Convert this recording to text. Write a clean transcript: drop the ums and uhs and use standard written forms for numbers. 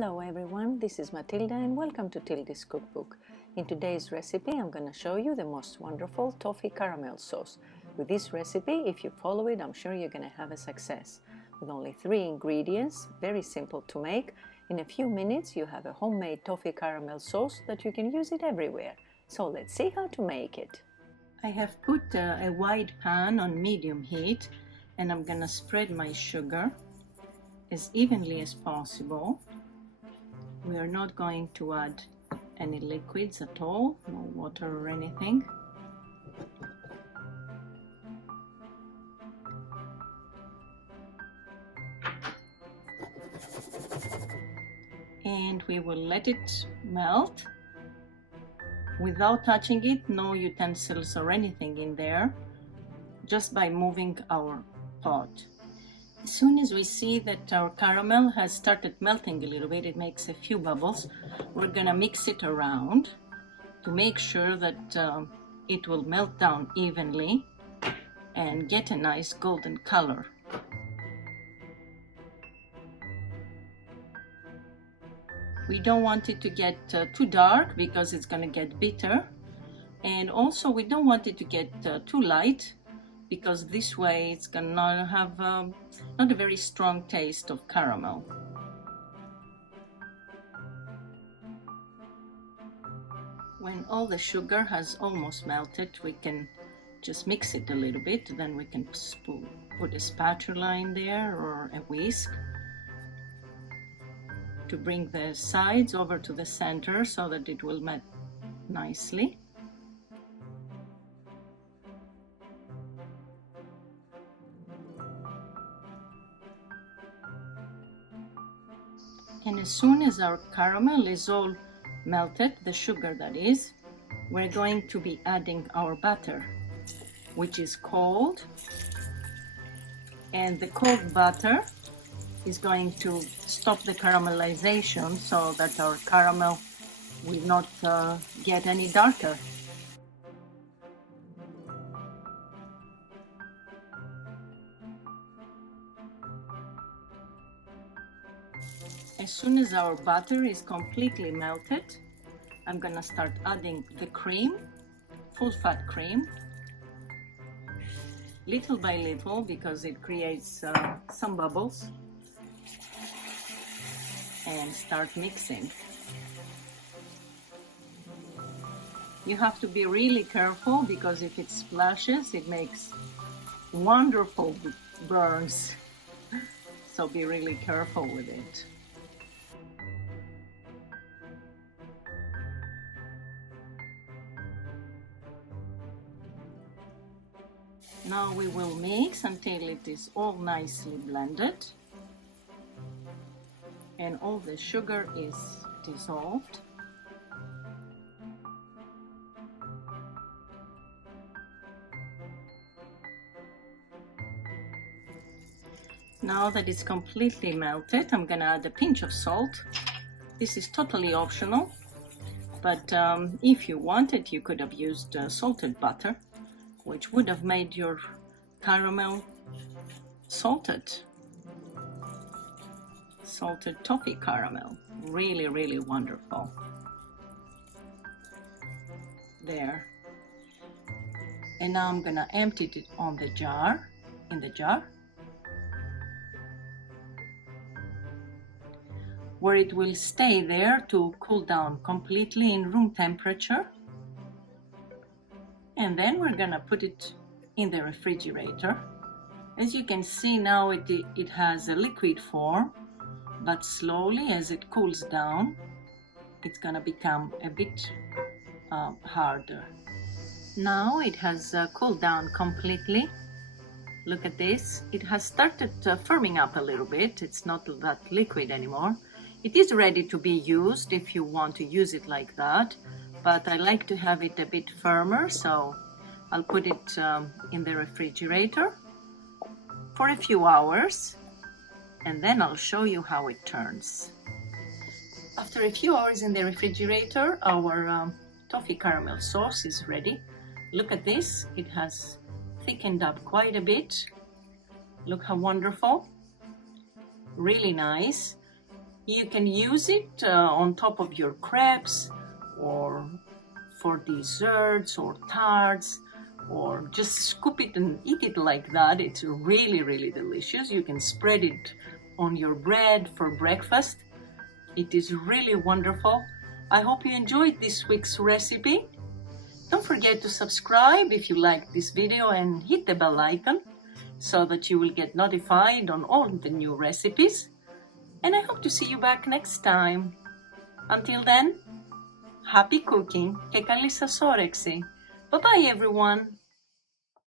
Hello everyone, this is Matilda and welcome to Tilda's Cookbook. In today's recipe I'm going to show you the most wonderful toffee caramel sauce. With this recipe, if you follow it, I'm sure you're going to have a success. With only 3 ingredients, very simple to make, in a few minutes you have a homemade toffee caramel sauce that you can use it everywhere. So let's see how to make it. I have put a wide pan on medium heat and I'm going to spread my sugar as evenly as possible. We are not going to add any liquids at all, no water or anything. And we will let it melt without touching it, no utensils or anything in there, just by moving our pot. As soon as we see that our caramel has started melting a little bit, it makes a few bubbles, we're gonna mix it around to make sure that it will melt down evenly and get a nice golden color. We don't want it to get too dark because it's gonna get bitter, and also we don't want it to get too light, because this way it's gonna have not a very strong taste of caramel. When all the sugar has almost melted, we can just mix it a little bit, then we can put a spatula in there or a whisk to bring the sides over to the center so that it will melt nicely. And as soon as our caramel is all melted, the sugar that is, we're going to be adding our butter, which is cold. And the cold butter is going to stop the caramelization so that our caramel will not get any darker. As soon as our butter is completely melted, I'm gonna start adding the cream, full fat cream, little by little because it creates some bubbles, and start mixing. You have to be really careful because if it splashes, it makes wonderful burns. So be really careful with it. Now we will mix until it is all nicely blended and all the sugar is dissolved. Now that it's completely melted, I'm gonna add a pinch of salt. This is totally optional, but if you wanted, you could have used salted butter, which would have made your caramel salted toffee caramel. Really, really wonderful. There. And now I'm gonna empty it on the jar, in the jar, where it will stay there to cool down completely in room temperature. And then we're gonna put it in the refrigerator. As you can see now, it has a liquid form, but slowly as it cools down, it's gonna become a bit harder. Now it has cooled down completely. Look at this. It has started firming up a little bit. It's not that liquid anymore. It is ready to be used if you want to use it like that, but I like to have it a bit firmer, so I'll put it in the refrigerator for a few hours, and then I'll show you how it turns. After a few hours in the refrigerator, our toffee caramel sauce is ready. Look at this, it has thickened up quite a bit. Look how wonderful, really nice. You can use it on top of your crepes or for desserts or tarts, or just scoop it and eat it like that. It's really, really delicious. You can spread it on your bread for breakfast. It is really wonderful. I hope you enjoyed this week's recipe. Don't forget to subscribe if you like this video and hit the bell icon so that you will get notified on all the new recipes. And I hope to see you back next time. Until then, happy cooking και καλή σας όρεξη. Bye bye everyone.